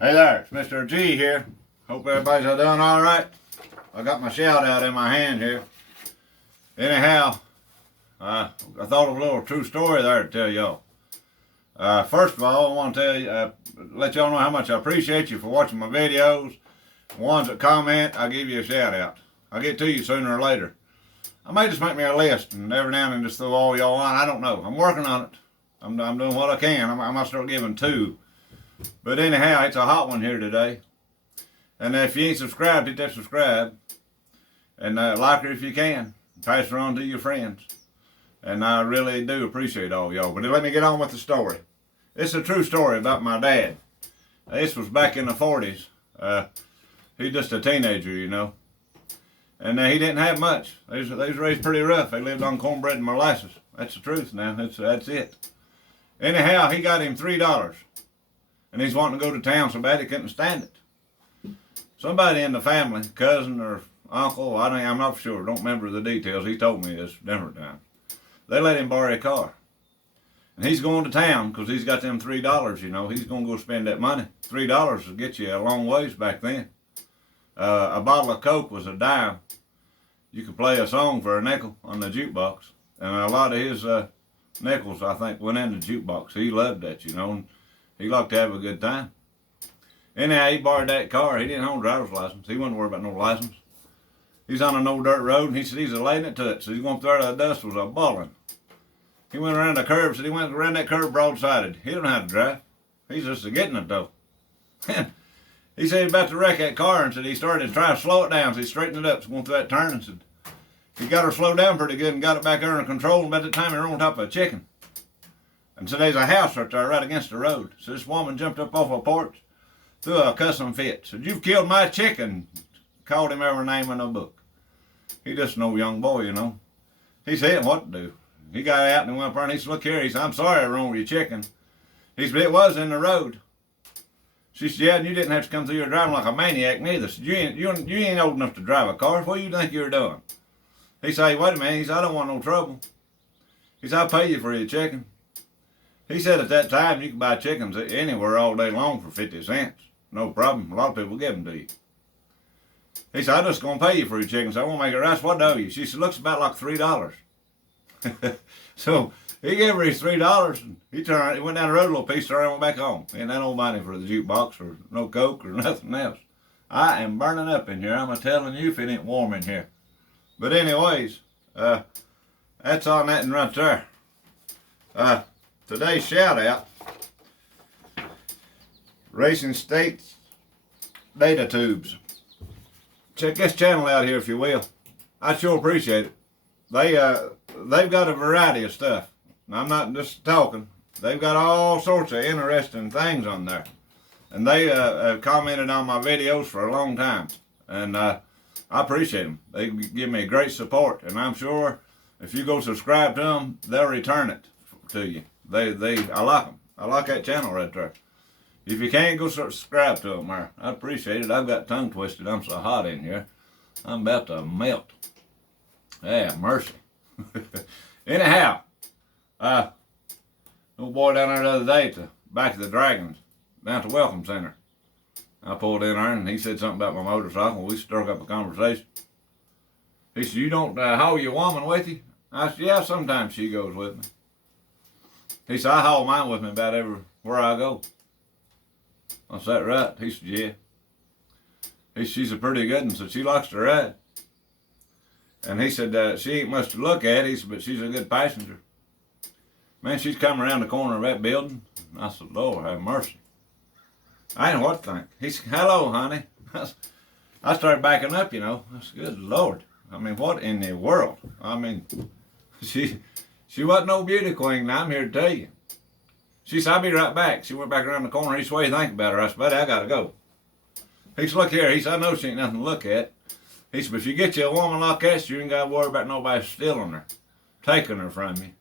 Hey there, it's Mr. G here. Hope everybody's doing all right. I got my shout out in my hand here. Anyhow, I thought of a little true story there to tell y'all. First of all, I want to tell you, let y'all know how much I appreciate you for watching my videos. The ones that comment, I'll give you a shout out. I'll get to you sooner or later. I may just make me a list and every now and then just throw all y'all on. I don't know. I'm working on it. I'm doing what I can. I might start giving two. But anyhow, it's a hot one here today. And if you ain't subscribed, hit that subscribe. And like her if you can. Pass her on to your friends. And I really do appreciate all y'all. But let me get on with the story. It's a true story about my dad. This was back in the 40s. He's just a teenager, you know. And he didn't have much. They was raised pretty rough. They lived on cornbread and molasses. That's the truth now. That's it. Anyhow, he got him $3. And he's wanting to go to town so bad he couldn't stand it. Somebody in the family, cousin or uncle, I'm not sure, don't remember the details. He told me this different time. They let him borrow a car. And he's going to town because he's got them $3, you know. He's going to go spend that money. $3 will get you a long ways back then. A bottle of Coke was a dime. You could play a song for a nickel on the jukebox. And a lot of his nickels, I think, went in the jukebox. He loved that, you know. And he liked to have a good time. Anyhow, he borrowed that car. He didn't own a driver's license. He wasn't worried about no license. He's on an old dirt road, and he said he's laying it to it. So he's going through the dust was a balling. He went around the curve, said he went around that curve broadsided. He don't know how to drive. He's just getting it, though. He said he's about to wreck that car, and said he started to try to slow it down. So he straightened it up, so going through that turn, and said he got her slowed down pretty good and got it back under control. And about that time, he rode on top of a chicken. And so there's a house right there right against the road. So this woman jumped up off a porch, threw a cussing fit. Said, "You've killed my chicken." Called him every name in the book. He just no young boy, you know. He said what to do. He got out and went up there and he said, "Look here," he said, "I'm sorry I ruined your chicken." He said, "It was in the road." She said, "Yeah, and you didn't have to come through here driving like a maniac neither." Said, you ain't old enough to drive a car. What do you think you're doing?" He said, "Hey, wait a minute." He said, "I don't want no trouble." He said, "I'll pay you for your chicken." He said at that time you could buy chickens anywhere all day long for 50 cents. No problem. A lot of people give them to you. He said, "I'm just going to pay you for your chickens. I won't make it right. What do I owe you?" She said, "Looks about like $3. So he gave her his $3 and he went down the road a little piece, turned and went back home. He ain't had no money for the jukebox or no Coke or nothing else. I am burning up in here. I'm telling you if it ain't warm in here. But anyways, that's on that and right there. Today's shout out, Racing States Data Tubes. Check this channel out here if you will. I sure appreciate it. They've got a variety of stuff. I'm not just talking. They've got all sorts of interesting things on there. And they have commented on my videos for a long time. And I appreciate them. They give me great support. And I'm sure if you go subscribe to them, they'll return it to you. I like them. I like that channel right there. If you can't, go subscribe to them there. I appreciate it. I've got tongue twisted. I'm so hot in here. I'm about to melt. Yeah, mercy. Anyhow, little boy down there the other day at the back of the Dragons, down to Welcome Center. I pulled in there and he said something about my motorcycle. We struck up a conversation. He said, "You don't haul your woman with you?" I said, "Yeah, sometimes she goes with me." He said, "I haul mine with me about everywhere I go." I said, "That right?" He said, "Yeah." He said, "She's a pretty good one," so she likes to ride. And he said, "She ain't much to look at," he said, "but she's a good passenger." Man, she's coming around the corner of that building. And I said, "Lord, have mercy." I didn't know what to think. He said, "Hello, honey." I started backing up, you know. I said, "Good Lord. I mean, what in the world?" I mean, she wasn't no beauty queen, now I'm here to tell you. She said, "I'll be right back." She went back around the corner. He said, "What do you think about her?" I said, "Buddy, I got to go." He said, "Look here." He said, "I know she ain't nothing to look at." He said, "But if you get you a woman like that, you ain't got to worry about nobody stealing her, taking her from you."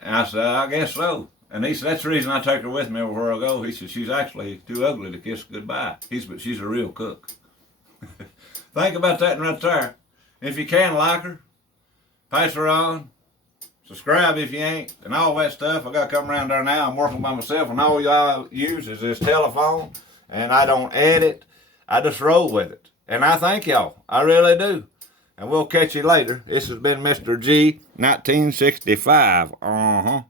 And I said, "I guess so." And he said, "That's the reason I take her with me everywhere I go." He said, "She's actually too ugly to kiss goodbye." He said, "But she's a real cook." Think about that right there. If you can like her, pass her on. Subscribe if you ain't, and all that stuff. I got to come around there now. I'm working by myself, and all y'all use is this telephone, and I don't edit. I just roll with it. And I thank y'all. I really do. And we'll catch you later. This has been Mr. G, 1965. Uh-huh.